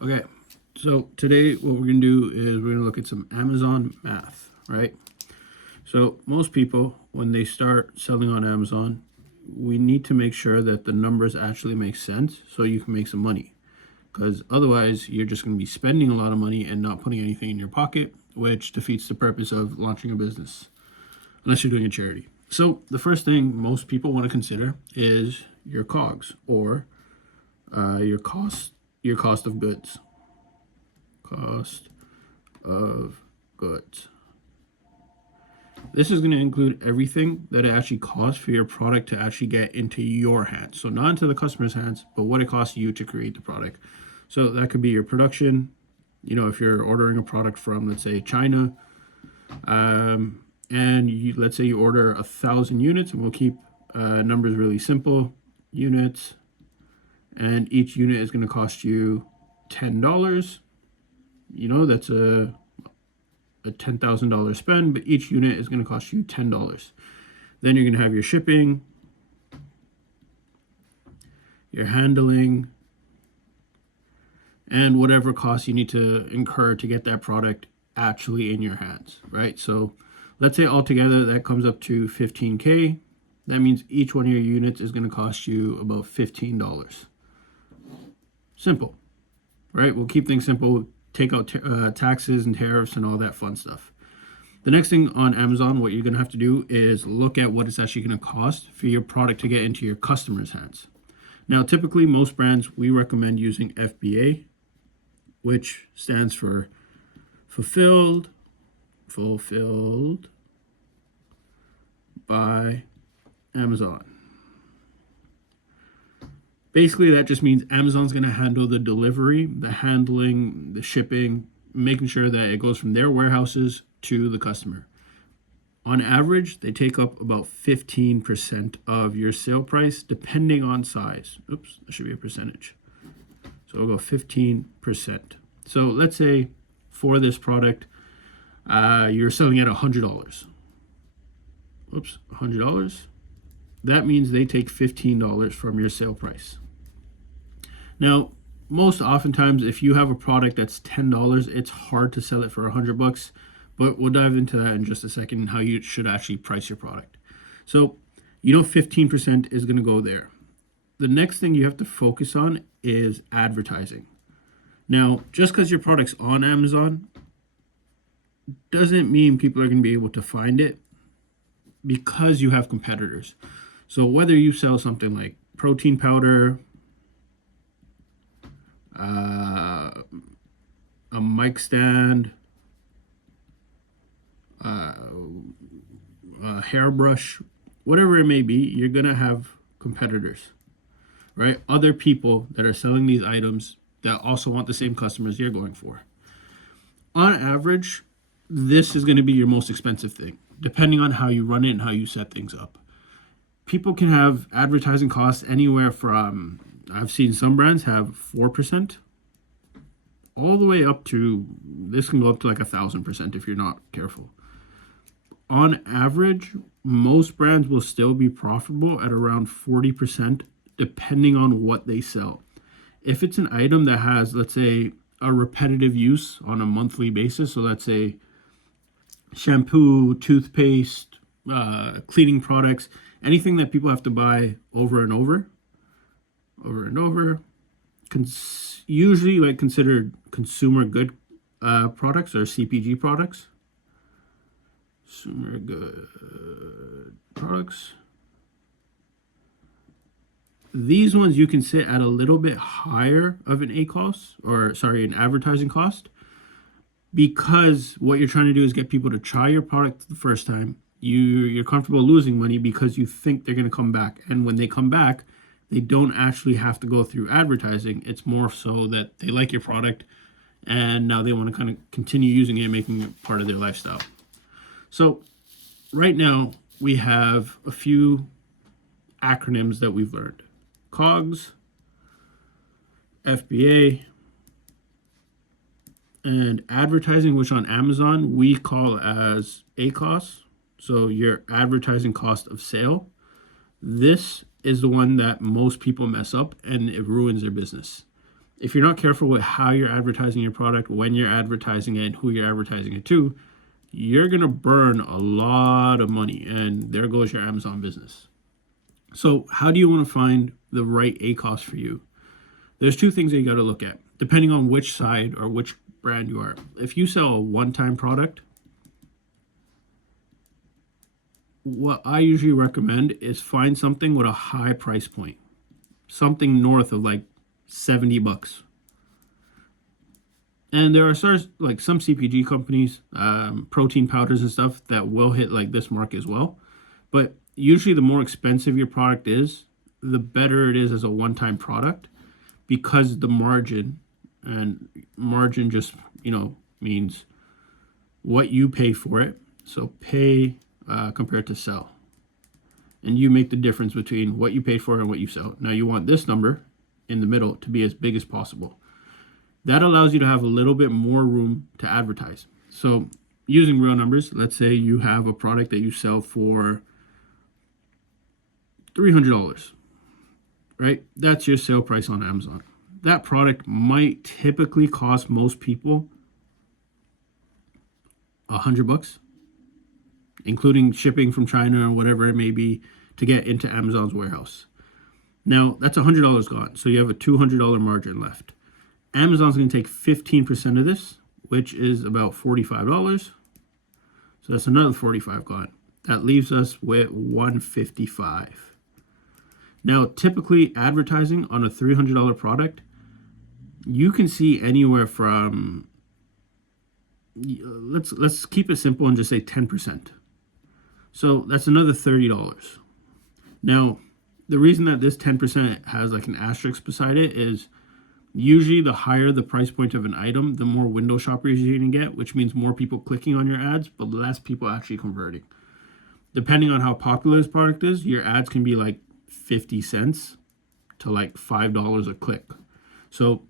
Okay, so today what we're going to do is we're going to look at some Amazon math, right? So most people, when they start selling on Amazon, we need to make sure that the numbers actually make sense so you can make some money. Because otherwise, you're just going to be spending a lot of money and not putting anything in your pocket, which defeats the purpose of launching a business, unless you're doing a charity. So the first thing most people want to consider is your COGS, or your cost of goods. Cost of goods. This is going to include everything that it actually costs for your product to actually get into your hands. So not into the customer's hands, but what it costs you to create the product. So that could be your production. If you're ordering a product from, let's say, China, and let's say you order 1,000 units, and we'll keep numbers really simple, units, and each unit is going to cost you $10. That's a $10,000 spend, but each unit is going to cost you $10. Then you're going to have your shipping, your handling, and whatever costs you need to incur to get that product actually in your hands, right? So let's say altogether that comes up to $15K. That means each one of your units is going to cost you about $15. Simple, right? We'll keep things simple. Take out taxes and tariffs and all that fun stuff. The next thing on Amazon, what you're going to have to do is look at what it's actually going to cost for your product to get into your customers' hands. Now, typically, most brands, we recommend using FBA, which stands for fulfilled by Amazon. Basically, that just means Amazon's going to handle the delivery, the handling, the shipping, making sure that it goes from their warehouses to the customer. On average, they take up about 15% of your sale price, depending on size. Oops, that should be a percentage. So we'll go 15%. So let's say for this product, you're selling at $100. Oops, $100. That means they take $15 from your sale price. Now, most oftentimes, if you have a product that's $10, it's hard to sell it for $100, but we'll dive into that in just a second, how you should actually price your product. So, 15% is going to go there. The next thing you have to focus on is advertising. Now, just because your product's on Amazon doesn't mean people are going to be able to find it, because you have competitors. So whether you sell something like protein powder, a mic stand, a hairbrush, whatever it may be, you're going to have competitors, right? Other people that are selling these items that also want the same customers you're going for. On average, this is going to be your most expensive thing, depending on how you run it and how you set things up. People can have advertising costs anywhere from, I've seen some brands have 4%, all the way up to, this can go up to like 1,000% if you're not careful. On average, most brands will still be profitable at around 40%, depending on what they sell. If it's an item that has, let's say, a repetitive use on a monthly basis, so let's say shampoo, toothpaste, cleaning products, anything that people have to buy over and over, usually like considered consumer good products or CPG products. Consumer good products. These ones you can sit at a little bit higher of an an advertising cost, because what you're trying to do is get people to try your product the first time. You're comfortable losing money because you think they're going to come back. And when they come back, they don't actually have to go through advertising. It's more so that they like your product and now they want to kind of continue using it and making it part of their lifestyle. So right now we have a few acronyms that we've learned. COGS, FBA, and advertising, which on Amazon we call as ACOS. So your advertising cost of sale. This is the one that most people mess up and it ruins their business. if you're not careful with how you're advertising your product, when you're advertising it, and who you're advertising it to, you're going to burn a lot of money, and there goes your Amazon business. So how do you want to find the right ACoS for you? There's two things that you got to look at, depending on which side or which brand you are. If you sell a one-time product, what I usually recommend is find something with a high price point, something north of like $70. And there are like some CPG companies, protein powders and stuff that will hit like this mark as well. But usually the more expensive your product is, the better it is as a one-time product, because the margin just, means what you pay for it. So pay compared to sell. And you make the difference between what you paid for and what you sell. Now you want this number in the middle to be as big as possible. That allows you to have a little bit more room to advertise. So using real numbers, let's say you have a product that you sell for $300, right? That's your sale price on Amazon. That product might typically cost most people $100, including shipping from China or whatever it may be to get into Amazon's warehouse. Now that's $100 gone. So you have a $200 margin left. Amazon's going to take 15% of this, which is about $45. So that's another $45 gone. That leaves us with $155. Now, typically advertising on a $300 product, you can see anywhere from, let's keep it simple and just say 10%. So that's another $30. Now, the reason that this 10% has like an asterisk beside it is usually the higher the price point of an item, the more window shoppers you're going to get, which means more people clicking on your ads, but less people actually converting. Depending on how popular this product is, your ads can be like 50 cents to like $5 a click. So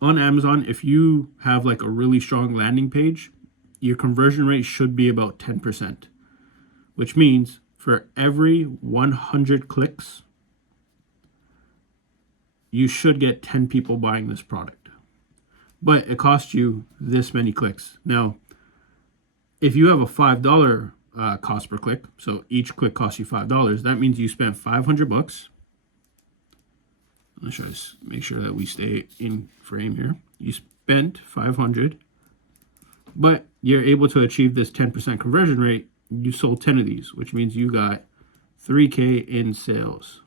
on Amazon, if you have like a really strong landing page, your conversion rate should be about 10%, which means for every 100 clicks, you should get 10 people buying this product. But it costs you this many clicks. Now, if you have a $5 cost per click, so each click costs you $5, that means you spent $500. Let's try to make sure that we stay in frame here. You spent $500, but you're able to achieve this 10% conversion rate. You sold 10 of these, which means you got $3,000 in sales.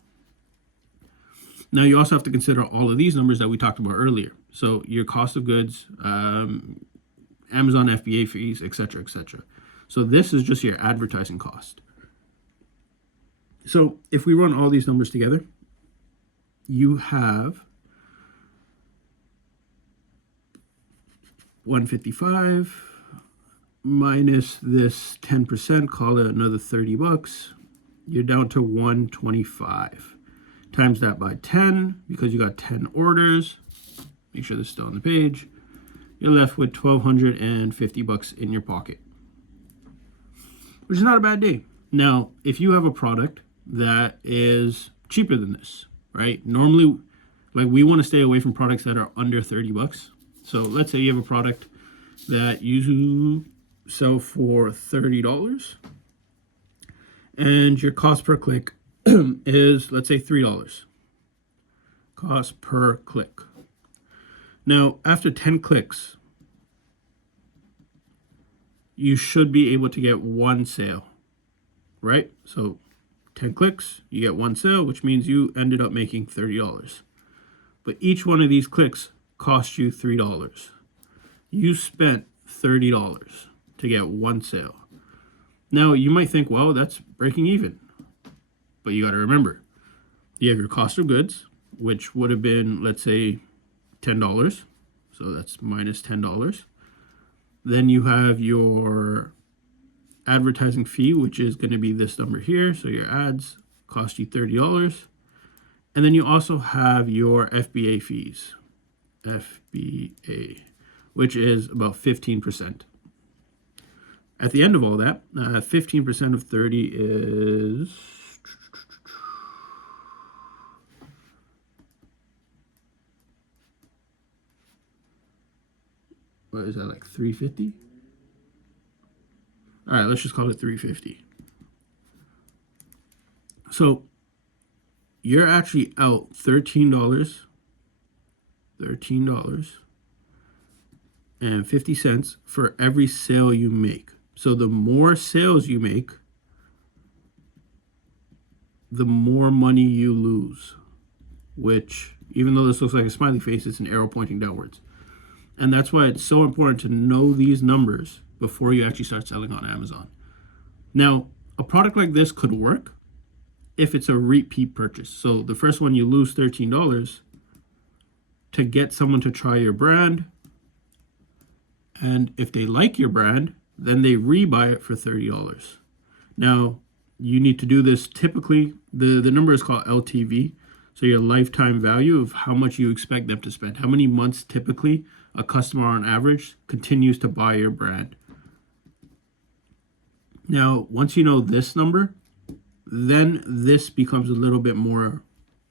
Now you also have to consider all of these numbers that we talked about earlier. So your cost of goods, Amazon FBA fees, etc., etc. So this is just your advertising cost. So if we run all these numbers together, you have 155 minus this 10%, call it another $30. You're down to 125. Times that by 10, because you got 10 orders. Make sure this is still on the page. You're left with $1,250 in your pocket, which is not a bad day. Now, if you have a product that is cheaper than this, right? Normally, like we want to stay away from products that are under $30. So let's say you have a product that you sell for $30 and your cost per click is, let's say, $3. Cost per click. Now, after 10 clicks, you should be able to get one sale, right? So 10 clicks, you get one sale, which means you ended up making $30. But each one of these clicks cost you $3. You spent $30 to get one sale. Now, you might think, well, that's breaking even. But you got to remember, you have your cost of goods, which would have been, let's say, $10. So that's minus $10. Then you have your advertising fee, which is going to be this number here. So your ads cost you $30. And then you also have your FBA fees, FBA, which is about 15%. At the end of all that, 15% of 30 is What is that, like 350? All right, let's just call it 350. So you're actually out $13, $13.50 for every sale you make. So the more sales you make, the more money you lose, which, even though this looks like a smiley face, it's an arrow pointing downwards. And that's why it's so important to know these numbers before you actually start selling on Amazon. Now, a product like this could work if it's a repeat purchase. So the first one, you lose $13 to get someone to try your brand. And if they like your brand, then they rebuy it for $30. Now, you need to do this typically, the number is called LTV. So your lifetime value of how much you expect them to spend. How many months typically a customer on average continues to buy your brand. Now, once you know this number, then this becomes a little bit more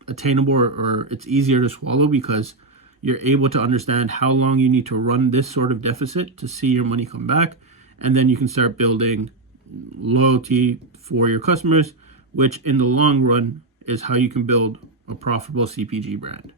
attainable, or it's easier to swallow, because you're able to understand how long you need to run this sort of deficit to see your money come back. And then you can start building loyalty for your customers, which in the long run is how you can build a profitable CPG brand.